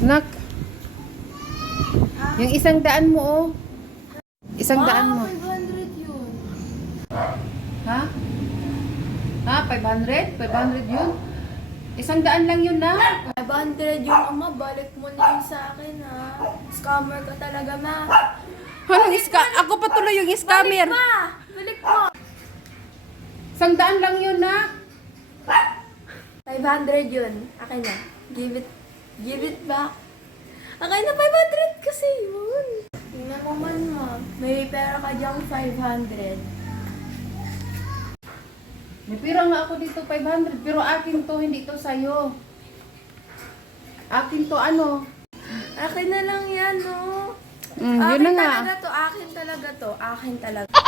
Nak, yung 100 mo, oh. 100 mo. 500 yun. Ha? Ha? 500? 500 yun? 100 lang yun, na. 500 yun, ama. Balik mo na yun sa akin, ha. Scammer ka talaga, ma. Anong ako pa tuloy yung scammer. Balik pa! Balik mo! 100 lang yun, na. 500 yun. Akin na. Give it back. Akin na 500 kasi yun. Tingnan mo man, ma. May pera ka diyang 500. May pira nga ako dito, 500. Pero akin to, hindi to sa'yo. Akin to, ano? Akin na lang yan, no? Yun na nga. Akin talaga to. Akin talaga to. Akin talaga.